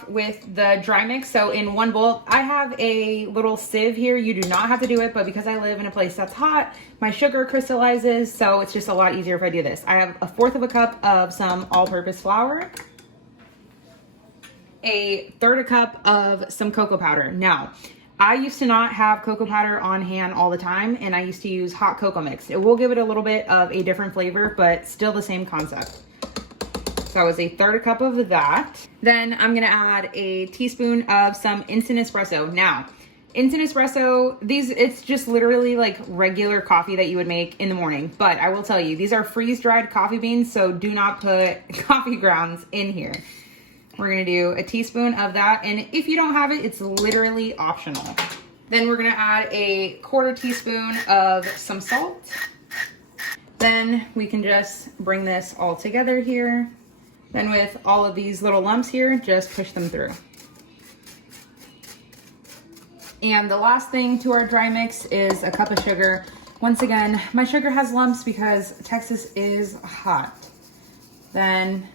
off with the dry mix. So in one bowl, I have a little sieve here. You do not have to do it, but because I live in a place that's hot, my sugar crystallizes, so it's just a lot easier if I do this. I have 1/4 of a cup of some all-purpose flour, 1/3 cup of some cocoa powder. Now, I used to not have cocoa powder on hand all the time, and I used to use hot cocoa mix. It will give it a little bit of a different flavor, but still the same concept. So that was 1/3 cup of that. Then I'm gonna add a teaspoon of some instant espresso. Now, instant espresso, it's just literally like regular coffee that you would make in the morning. But I will tell you, these are freeze-dried coffee beans, so do not put coffee grounds in here. We're gonna do a teaspoon of that, and if you don't have it, it's literally optional. Then we're gonna add a 1/4 teaspoon of some salt. Then we can just bring this all together here. Then with all of these little lumps here, just push them through. And the last thing to our dry mix is a cup of sugar. Once again, my sugar has lumps because Texas is hot. Then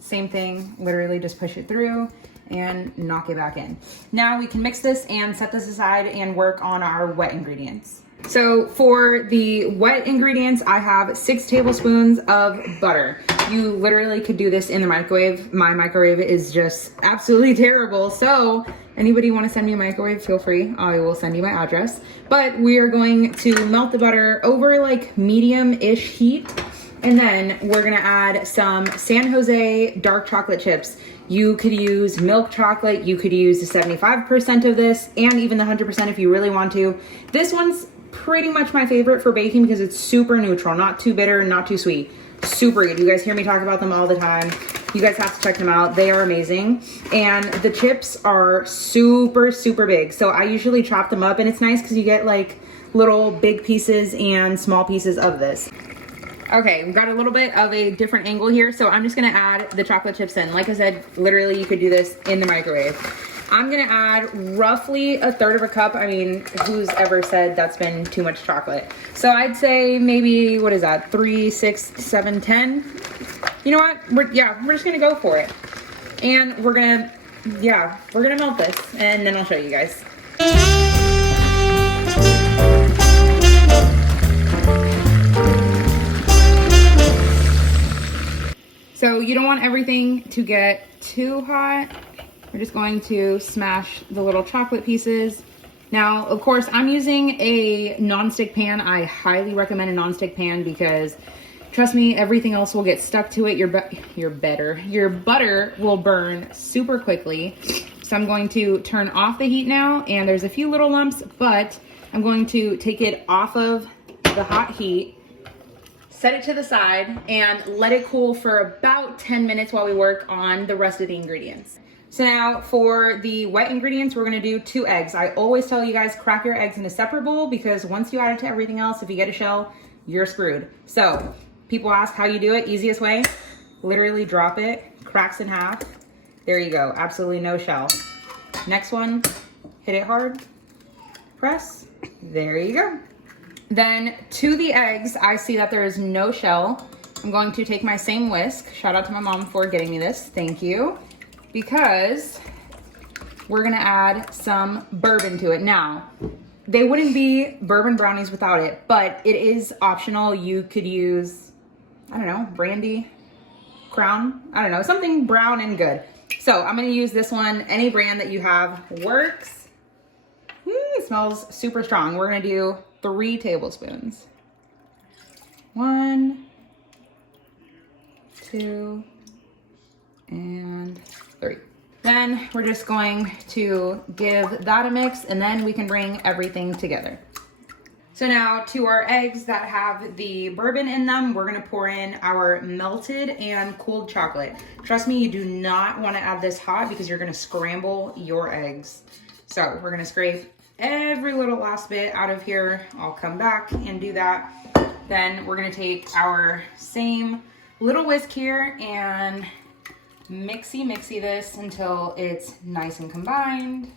same thing, literally just push it through and knock it back in. Now we can mix this and set this aside and work on our wet ingredients. So for the wet ingredients, I have 6 tablespoons of butter. You literally could do this in the microwave. My microwave is just absolutely terrible. So anybody want to send me a microwave, feel free. I will send you my address. But we are going to melt the butter over like medium-ish heat. And then we're gonna add some San Jose dark chocolate chips. You could use milk chocolate, you could use the 75% of this, and even the 100% if you really want to. This one's pretty much my favorite for baking because it's super neutral, not too bitter, not too sweet. Super good. You guys hear me talk about them all the time. You guys have to check them out. They are amazing. And the chips are super, super big. So I usually chop them up, and it's nice because you get like little big pieces and small pieces of this. Okay, we've got a little bit of a different angle here, so I'm just gonna add the chocolate chips in. Like I said, literally you could do this in the microwave. I'm gonna add roughly 1/3 of a cup. I mean, who's ever said that's been too much chocolate? So I'd say maybe, what is that, 3, 6, 7, 10? You know what, we're just gonna go for it. And we're gonna melt this, and then I'll show you guys. So you don't want everything to get too hot. We're just going to smash the little chocolate pieces. Now, of course, I'm using a nonstick pan. I highly recommend a nonstick pan because, trust me, everything else will get stuck to it. Your butter will burn super quickly. So I'm going to turn off the heat now, and there's a few little lumps, but I'm going to take it off of the hot heat, set it to the side, and let it cool for about 10 minutes while we work on the rest of the ingredients. So now for the wet ingredients, we're gonna do 2 eggs. I always tell you guys, crack your eggs in a separate bowl because once you add it to everything else, if you get a shell, you're screwed. So people ask how you do it. Easiest way, literally drop it, cracks in half. There you go, absolutely no shell. Next one, hit it hard, press, there you go. Then to the eggs, I see that there is no shell. I'm going to take my same whisk. Shout out to my mom for getting me this, thank you. Because we're gonna add some bourbon to it. Now, they wouldn't be bourbon brownies without it, but it is optional. You could use, I don't know, brandy, Crown, I don't know, something brown and good. So I'm gonna use this one. Any brand that you have works. It smells super strong. We're gonna do 3 tablespoons. 1, 2, and 3. Then we're just going to give that a mix, and then we can bring everything together. So now to our eggs that have the bourbon in them, we're gonna pour in our melted and cooled chocolate. Trust me, you do not wanna add this hot because you're gonna scramble your eggs. So we're gonna scrape every little last bit out of here. I'll come back and do that. Then we're gonna take our same little whisk here and mixy this until it's nice and combined.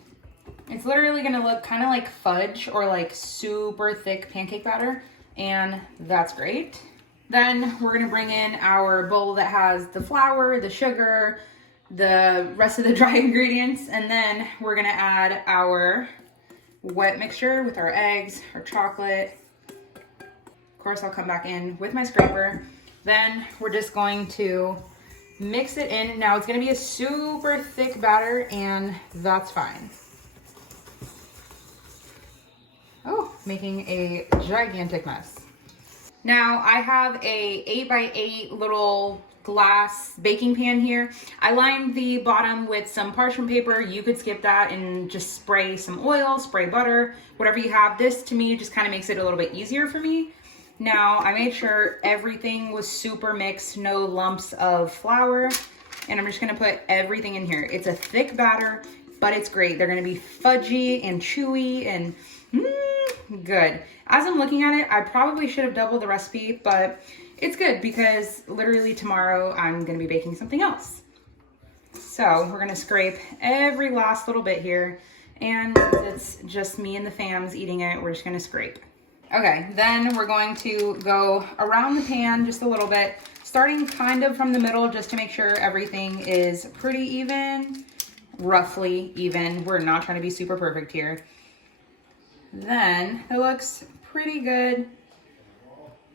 It's literally gonna look kind of like fudge or like super thick pancake batter, and that's great. Then we're gonna bring in our bowl that has the flour, the sugar, the rest of the dry ingredients, and then we're gonna add our wet mixture with our eggs, our chocolate. Of course, I'll come back in with my scraper. Then we're just going to mix it in. Now it's gonna be a super thick batter, and that's fine. Oh, making a gigantic mess. Now I have a 8x8 little glass baking pan here. I lined the bottom with some parchment paper. You could skip that and just spray some oil, spray butter, whatever you have. This to me just kind of makes it a little bit easier for me. Now I made sure everything was super mixed, no lumps of flour, and I'm just gonna put everything in here. It's a thick batter, but it's great. They're gonna be fudgy and chewy and good. As I'm looking at it, I probably should have doubled the recipe, but it's good because literally tomorrow I'm gonna be baking something else. So we're gonna scrape every last little bit here, and it's just me and the fams eating it. We're just gonna scrape. Okay, then we're going to go around the pan just a little bit, starting kind of from the middle just to make sure everything is pretty even, roughly even. We're not trying to be super perfect here. Then it looks pretty good.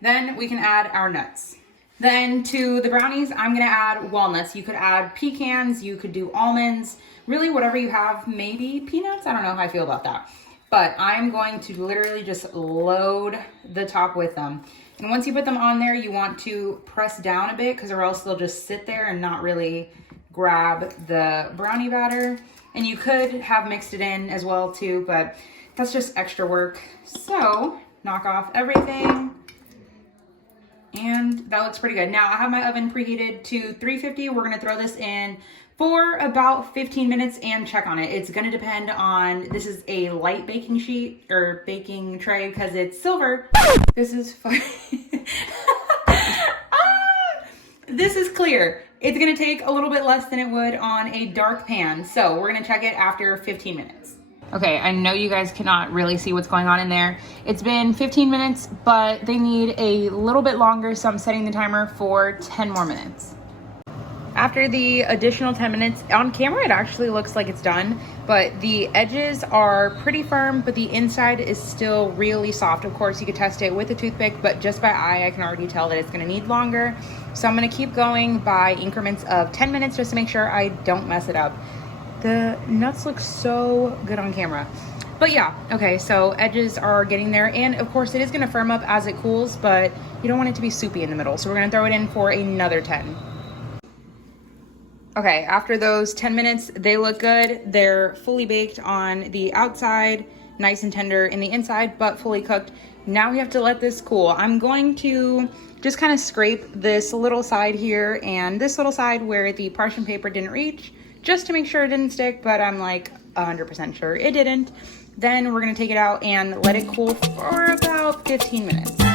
Then we can add our nuts. Then to the brownies, I'm gonna add walnuts. You could add pecans, you could do almonds, really whatever you have, maybe peanuts. I don't know how I feel about that. But I'm going to literally just load the top with them. And once you put them on there, you want to press down a bit because or else they'll just sit there and not really grab the brownie batter. And you could have mixed it in as well too, but that's just extra work. So knock off everything. And that looks pretty good. Now I have my oven preheated to 350. We're gonna throw this in for about 15 minutes and check on it. It's gonna depend on, this is a light baking sheet or baking tray because it's silver. This is fun. This is clear. It's gonna take a little bit less than it would on a dark pan. So we're gonna check it after 15 minutes. Okay, I know you guys cannot really see what's going on in there. It's been 15 minutes, but they need a little bit longer, so I'm setting the timer for 10 more minutes. After the additional 10 minutes, on camera it actually looks like it's done, but the edges are pretty firm, but the inside is still really soft. Of course, you could test it with a toothpick, but just by eye, I can already tell that it's gonna need longer. So I'm gonna keep going by increments of 10 minutes just to make sure I don't mess it up. The nuts look so good on camera. But yeah, okay, so edges are getting there. And of course it is gonna firm up as it cools, but you don't want it to be soupy in the middle. So we're gonna throw it in for another 10. Okay, after those 10 minutes, they look good. They're fully baked on the outside, nice and tender in the inside, but fully cooked. Now we have to let this cool. I'm going to just kind of scrape this little side here and this little side where the parchment paper didn't reach, just to make sure it didn't stick, but I'm like 100% sure it didn't. Then we're gonna take it out and let it cool for about 15 minutes.